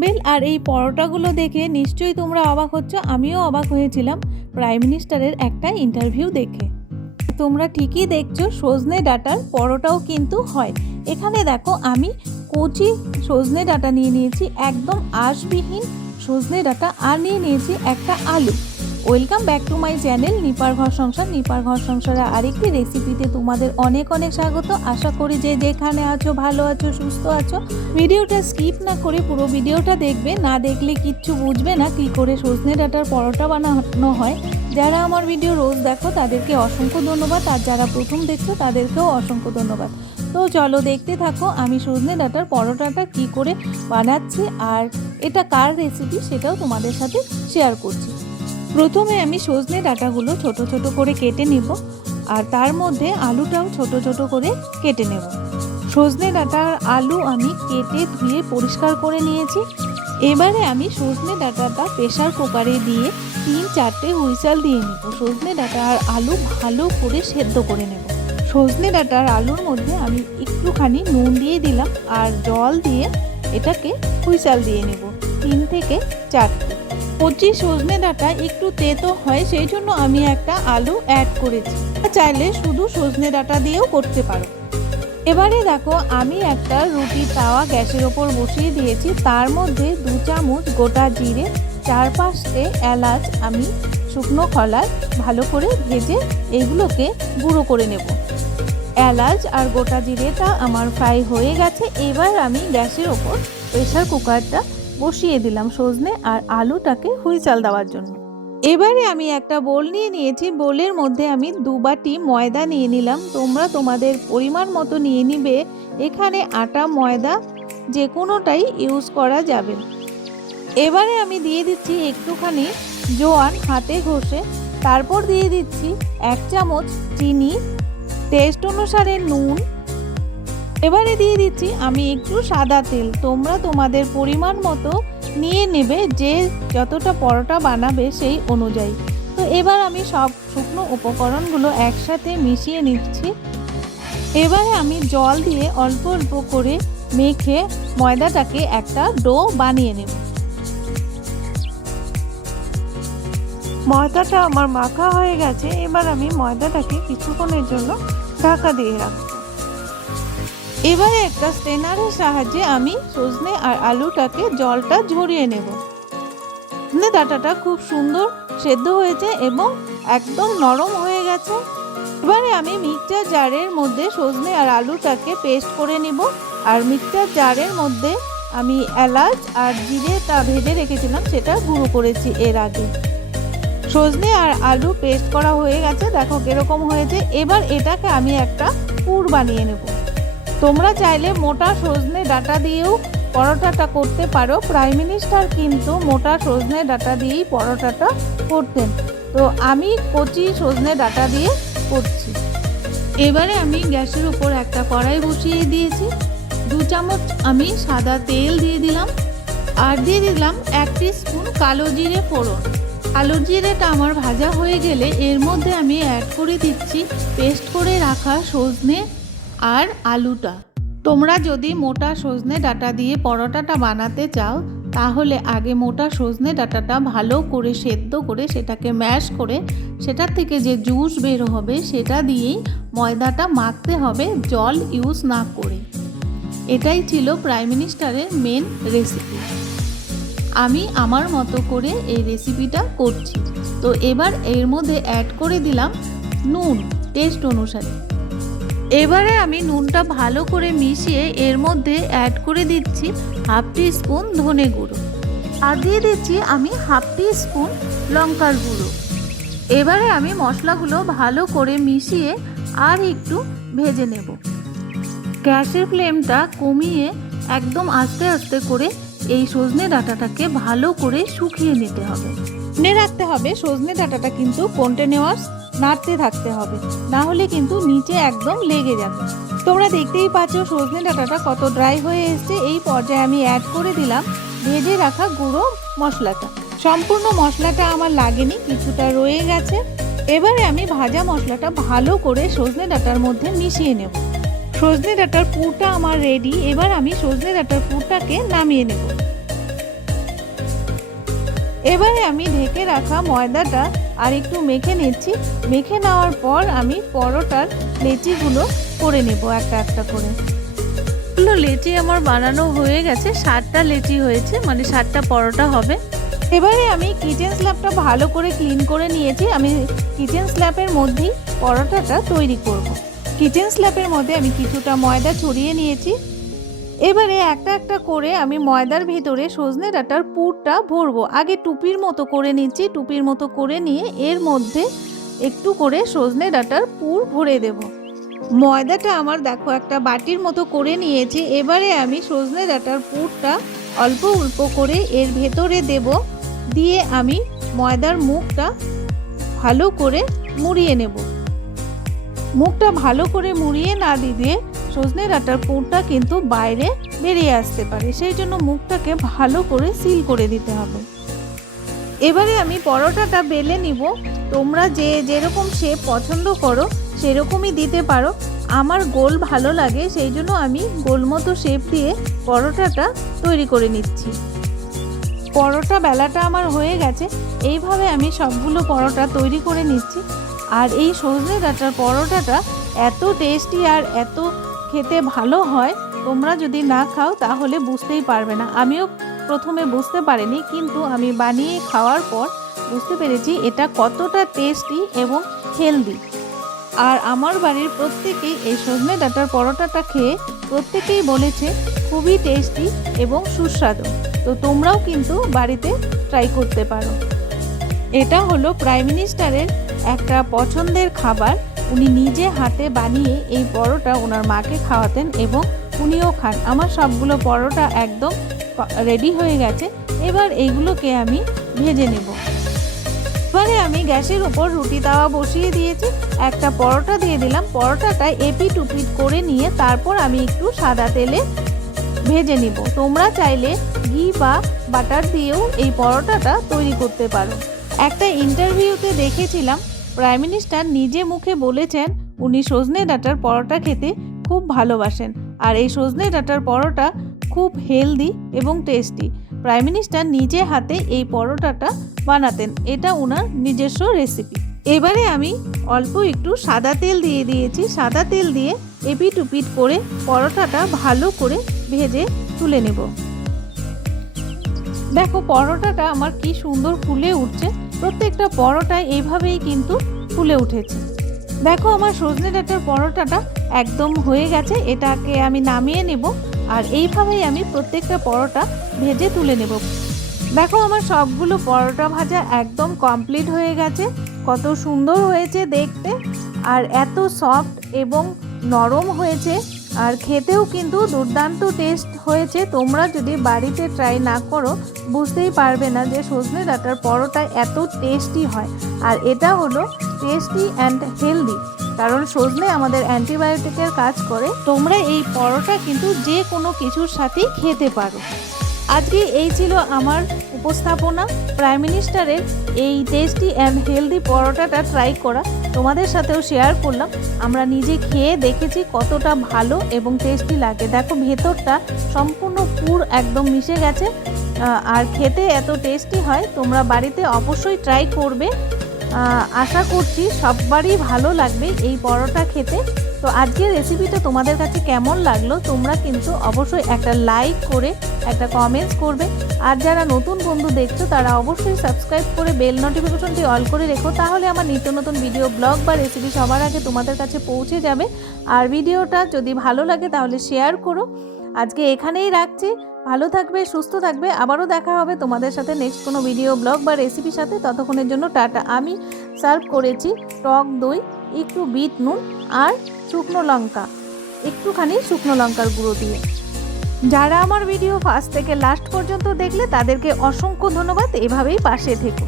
Thumbnail আর এই পরোটাগুলো দেখে নিশ্চয়ই তোমরা অবাক হচ্ছ। আমিও অবাক হয়েছিলাম প্রাইম মিনিস্টারের একটা ইন্টারভিউ দেখে। তোমরা ঠিকই দেখছ, সজনে ডাটার পরোটাও কিন্তু হয়। এখানে দেখো, আমি কচি সজনে ডাটা নিয়ে নিয়েছি, একদম আঁশবিহীন সজনে ডাটা, আর নিয়ে নিয়েছি একটা আলু। Welcome back to my channel নিপার ঘর সংসার নিপার ঘর সংসারের আরেকটি রেসিপিতে তোমাদের অনেক অনেক স্বাগত। আশা করি যে যেখানে আছো, ভালো আছো, সুস্থ আছো। ভিডিওটা স্কিপ না করে পুরো ভিডিওটা দেখবে। না দেখলে কিচ্ছু বুঝবে না কী করে সজনে ডাটার পরোটা বানানো হয়। যারা আমার ভিডিও রোজ দেখো, তাদেরকে অসংখ্য ধন্যবাদ। আর যারা প্রথম দেখছ, তাদেরকেও অসংখ্য ধন্যবাদ। তো চলো দেখতে থাকো আমি সজনে ডাটার পরোটাটা কি করে বানাচ্ছি। আর এটা কার রেসিপি সেটাও তোমাদের সাথে শেয়ার করছি। প্রথমে আমি সজনে ডাটাগুলো ছোট ছোট করে কেটে নেব, আর তার মধ্যে আলুটাও ছোট ছোট করে কেটে নেব। সজনে ডাটার আলু আমি কেটে ধুয়ে পরিষ্কার করে নিয়েছি। এবারে আমি সজনে ডাটাটা প্রেশার কুকারে দিয়ে তিন চারটে হুইসাল দিয়ে নেব। সজনে ডাটা আর আলু ভালো করে সেদ্ধ করে নেব। সজনে ডাটার আলুর মধ্যে আমি একটুখানি নুন দিয়ে দিলাম, আর জল দিয়ে এটাকে হুইসাল দিয়ে নেব। তিন থেকে চারটে। কচি সজনে ডাঁটা একটু তেতো হয়, সেই জন্য আমি একটা আলু অ্যাড করেছি। চাইলে শুধু সজনে ডাঁটা দিয়েও করতে পারো। এবারে দেখো, আমি একটা রুটি তাওয়া গ্যাসের ওপর বসিয়ে দিয়েছি। তার মধ্যে দু চামচ গোটা জিরে চার পাঁচটে এলাচ, আমি শুকনো খলায় ভালো করে ভেজে এগুলোকে গুঁড়ো করে নেব। এলাচ আর গোটা জিরেটা আমার ফ্রাই হয়ে গেছে। এবার আমি গ্যাসের ওপর প্রেশার কুকারটা বসিয়ে দিলাম সজনে আর আলুটাকে হুইচাল দেওয়ার জন্য। এবারে আমি একটা বোল নিয়ে নিয়েছি। বোলের মধ্যে আমি দু বাটি ময়দা নিয়ে নিলাম। তোমরা তোমাদের পরিমাণ মতো নিয়ে নিবে। এখানে আটা, ময়দা যে কোনোটাই ইউজ করা যাবে। এবারে আমি দিয়ে দিচ্ছি একটুখানি জোয়ান হাতে ঘষে। তারপর দিয়ে দিচ্ছি এক চামচ চিনি। টেস্ট অনুসারে নুন এবারে দিয়ে দিচ্ছি আমি একটু সাদা তেল। তোমরা তোমাদের পরিমাণ মতো নিয়ে নেবে যে যতটা পরোটা বানাবে সেই অনুযায়ী। তো এবার আমি সব শুকনো উপকরণগুলো একসাথে মিশিয়ে নিচ্ছি। এবারে আমি জল দিয়ে অল্প অল্প করে মেখে ময়দাটাকে একটা ডো বানিয়ে নেব। ময়দাটা আমার মাখা হয়ে গেছে, এবার আমি ময়দাটাকে কিছুক্ষণের জন্য ঢাকা দিয়ে রাখব। এবারে একটা স্টেনারের সাহায্যে আমি সজনে আর আলুটাকে জলটা ঝরিয়ে নেব। সজনে ডাঁটাটা খুব সুন্দর সেদ্ধ হয়েছে এবং একদম নরম হয়ে গেছে। এবারে আমি মিক্সচার জারের মধ্যে সজনে আর আলুটাকে পেস্ট করে নিব আর মিক্সচার জারের মধ্যে আমি এলাচ আর জিরে তা ভেজে রেখেছিলাম, সেটা গুঁড়ো করেছি এর আগে। সজনে আর আলু পেস্ট করা হয়ে গেছে, দেখো কীরকম হয়েছে। এবার এটাকে আমি একটা পুর বানিয়ে নেব। তোমরা চাইলে মোটা সজনে ডাটা দিয়েও পরোটাটা করতে পারো। প্রাইম মিনিস্টার কিন্তু মোটা সজনে ডাটা দিয়েই পরোটাটা করতেন। তো আমি কচি সজনে ডাটা দিয়ে করছি। এবারে আমি গ্যাসের উপর একটা কড়াই বসিয়ে দিয়েছি। দু চামচ আমি সাদা তেল দিয়ে দিলাম। আর দিয়ে দিলাম এক স্পুন কালো জিরে ফোড়ন। কালো জিরেটা আমার ভাজা হয়ে গেলে এর মধ্যে আমি অ্যাড করে দিচ্ছি। পেস্ট করে রাখা সজনে আর আলুটা। তোমরা যদি মোটা সজনে ডাটা দিয়ে পরোটাটা বানাতে চাও, তাহলে আগে মোটা সজনে ডাটাটা ভালো করে সেদ্ধ করে সেটাকে ম্যাশ করে সেটার থেকে যে জুস বের হবে সেটা দিয়েই ময়দাটা মাখতে হবে, জল ইউজ না করে। এটাই ছিল প্রাইম মিনিস্টারের মেন রেসিপি। আমি আমার মতো করে এই রেসিপিটা করছি। তো এবার এর মধ্যে অ্যাড করে দিলাম নুন, টেস্ট অনুসারে। এবারে আমি নুনটা ভালো করে মিশিয়ে এর মধ্যে অ্যাড করে দিচ্ছি হাফ টি স্পুন ধনে গুঁড়ো। আর দিয়ে দিচ্ছি আমি হাফ টি স্পুন লঙ্কার গুঁড়ো। এবারে আমি মশলাগুলো ভালো করে মিশিয়ে আর একটু ভেজে নেব। গ্যাসের ফ্লেমটা কমিয়ে একদম আস্তে আস্তে করে এই সজনে ডাঁটাটাকে ভালো করে শুকিয়ে নিতে হবে। মনে রাখতে হবে। সজনে ডাঁটাটা কিন্তু কন্টিনিউয়াস নাড়তে থাকতে হবে। না হলে কিন্তু নিচে একদম লেগে যাবে। তোমরা দেখতেই পাচ্ছ সজনে ডাঁটাটা কত ড্রাই হয়ে এসছে। এই পর্যায়ে আমি অ্যাড করে দিলাম ভেজে রাখা গুঁড়ো মশলাটা। সম্পূর্ণ মশলাটা আমার লাগেনি, কিছুটা রয়ে গেছে। এবারে আমি ভাজা মশলাটা ভালো করে সজনে ডাঁটার মধ্যে মিশিয়ে নেব। সজনে ডাঁটার পুরটা আমার রেডি এবার আমি সজনে ডাঁটার পুরটাকে নামিয়ে নেব। এবারে আমি ঢেকে রাখা ময়দাটা আর একটু মেখে নিচ্ছি। মেখে নেওয়ার পর আমি পরোটার লেচিগুলো করে নেব একটা একটা করে। এগুলো লেচি আমার বানানো হয়ে গেছে সাতটা লেচি হয়েছে মানে সাতটা পরোটা হবে। এবারে আমি কিচেন স্ল্যাবটা ভালো করে ক্লিন করে নিয়েছি। আমি কিচেন স্ল্যাবের মধ্যেই পরোটাটা তৈরি করব। কিচেন স্ল্যাবের মধ্যে আমি কিছুটা ময়দা ছড়িয়ে নিয়েছি। এবারে একটা একটা করে আমি ময়দার ভিতরে সজনে ডাটার পুরটা ভরবো। আগে টুপির মতো করে নিচ্ছি, টুপির মতো করে নিয়ে এর মধ্যে একটু করে সজনে ডাটার পুর ভরে দেব। ময়দাটা আমার দেখো একটা বাটির মতো করে নিয়েছি। এবারে আমি সজনে ডাটার পুরটা অল্প অল্প করে এর ভেতরে দেব। দিয়ে আমি ময়দার মুখটা ভালো করে মুড়িয়ে নেব। মুখটা ভালো করে মুড়িয়ে না দিয়ে সজনে ডাঁটার পুরটা কিন্তু বাইরে বেরিয়ে আসতে পারে। সেই জন্য মুখটাকে ভালো করে সিল করে দিতে হবে। এবারে আমি পরোটাটা বেলে নিব। তোমরা যে যেরকম শেপ পছন্দ করো, সেরকমই দিতে পারো। আমার গোল ভালো লাগে, সেই জন্য আমি গোল মতো শেপ দিয়ে পরোটাটা তৈরি করে নিচ্ছি। পরোটা বেলাটা আমার হয়ে গেছে। এইভাবে আমি সবগুলো পরোটা তৈরি করে নিচ্ছি। আর এই সজনে ডাঁটার পরোটাটা এত টেস্টি আর এত খেতে ভালো হয়, তোমরা যদি না খাও তাহলে বুঝতেই পারবে না। আমিও প্রথমে বুঝতে পারিনি, কিন্তু আমি বানিয়ে খাওয়ার পর বুঝতে পেরেছি এটা কতটা টেস্টি এবং হেলদি আর আমার বাড়ির প্রত্যেকেই এই সজনে ডাটার পরোটাটা খেয়ে প্রত্যেকেই বলেছে, খুবই টেস্টি এবং সুস্বাদু। তো তোমরাও কিন্তু বাড়িতে ট্রাই করতে পারো। এটা হলো প্রাইম মিনিস্টারের একটা পছন্দের খাবার। উনি নিজে হাতে বানিয়ে এই পরোটা ওনার মাকে খাওয়াতেন এবং উনিও খান। আমার সবগুলো পরোটা একদম রেডি হয়ে গেছে। এবার এইগুলোকে আমি ভেজে নেব। এবারে আমি গ্যাসের উপর রুটি তাওয়া বসিয়ে দিয়েছি। একটা পরোটা দিয়ে দিলাম। পরোটাটা এপি উপিট করে নিয়ে তারপর আমি একটু সাদা তেলে ভেজে নিব। তোমরা চাইলে ঘি বা বাটার দিয়েও এই পরোটাটা তৈরি করতে পারো। একটা ইন্টারভিউতে দেখেছিলাম প্রাইম মিনিস্টার নিজে মুখে বলেছেন, উনি সজনে ডাঁটার পরোটা খেতে খুব ভালোবাসেন। আর এই সজনে ডাঁটার পরোটা খুব হেলদি এবং টেস্টি প্রাইম মিনিস্টার নিজে হাতে এই পরোটাটা বানাতেন। এটা ওনার নিজস্ব রেসিপি এবারে আমি অল্প একটু সাদা তেল দিয়ে দিয়েছি। সাদা তেল দিয়ে এপিট উপিট করে পরোটাটা ভালো করে ভেজে তুলে নেব। দেখো, পরোটাটা আমার কি সুন্দর ফুলে উঠছে। প্রত্যেকটা পরোটায় এইভাবেই কিন্তু ফুলে উঠেছে। দেখো আমার সজনে ডাঁটার পরোটাটা একদম হয়ে গেছে, এটাকে আমি নামিয়ে নেব আর এইভাবেই আমি প্রত্যেকটা পরোটা ভেজে তুলে নেব। দেখো আমার সবগুলো পরোটা ভাজা একদম কমপ্লিট হয়ে গেছে, কত সুন্দর হয়েছে দেখতে আর এত সফট এবং নরম হয়েছে। আর খেতেও কিন্তু দুর্দান্ত টেস্ট হয়েছে। তোমরা যদি বাড়িতে ট্রাই না করো, বুঝতেই পারবে না যে সজনে ডাঁটার পরোটা এত টেস্টি হয়। আর এটা হলো টেস্টি অ্যান্ড হেলদি কারণ সজনে আমাদের অ্যান্টিবায়োটিকের কাজ করে। তোমরা এই পরোটা কিন্তু যে কোনো কিছুর সাথেই খেতে পারো। আজকে এই ছিল আমার উপস্থাপনা। প্রাইম মিনিস্টারের এই টেস্টি অ্যান্ড হেলদি পরোটাটা ট্রাই করা। তোমাদের সাথেও শেয়ার করলাম। আমরা নিজে খেয়ে দেখেছি কতটা ভালো এবং টেস্টি লাগে। দেখো ভেতরটা সম্পূর্ণ পুর একদম মিশে গেছে। আর খেতে এত টেস্টি হয়, তোমরা বাড়িতে অবশ্যই ট্রাই করবে। আশা করছি সববারই ভালো লাগবে এই পরোটা খেতে। তো আজকের রেসিপিটা তোমাদের কাছে কেমন লাগল, তোমরা কিন্তু অবশ্যই একটা লাইক করে, একটা কমেন্টস করবে। আর যারা নতুন বন্ধু দেখছ, তারা অবশ্যই সাবস্ক্রাইব করে বেল নোটিফিকেশনটি অল করে রেখো, তাহলে আমার নিত্য নতুন ভিডিও ব্লগ বা রেসিপি সবার আগে তোমাদের কাছে পৌঁছে যাবে। আর ভিডিওটা যদি ভালো লাগে, তাহলে শেয়ার করো। আজকে এখানেই রাখছি। ভালো থাকবে, সুস্থ থাকবে। আবারও দেখা হবে তোমাদের সাথে নেক্সট কোনো ভিডিও ব্লগ বা রেসিপির সাথে। ততক্ষণের জন্য টাটা। আমি সার্ভ করেছি টক দই, একটু বিট নুন, আর শুকনো লঙ্কা, একটুখানি শুকনো লঙ্কার গুঁড়ো দিয়ে। যারা আমার ভিডিও ফার্স্ট থেকে লাস্ট পর্যন্ত দেখলে তাদেরকে অসংখ্য ধন্যবাদ, এভাবেই পাশে থেকো।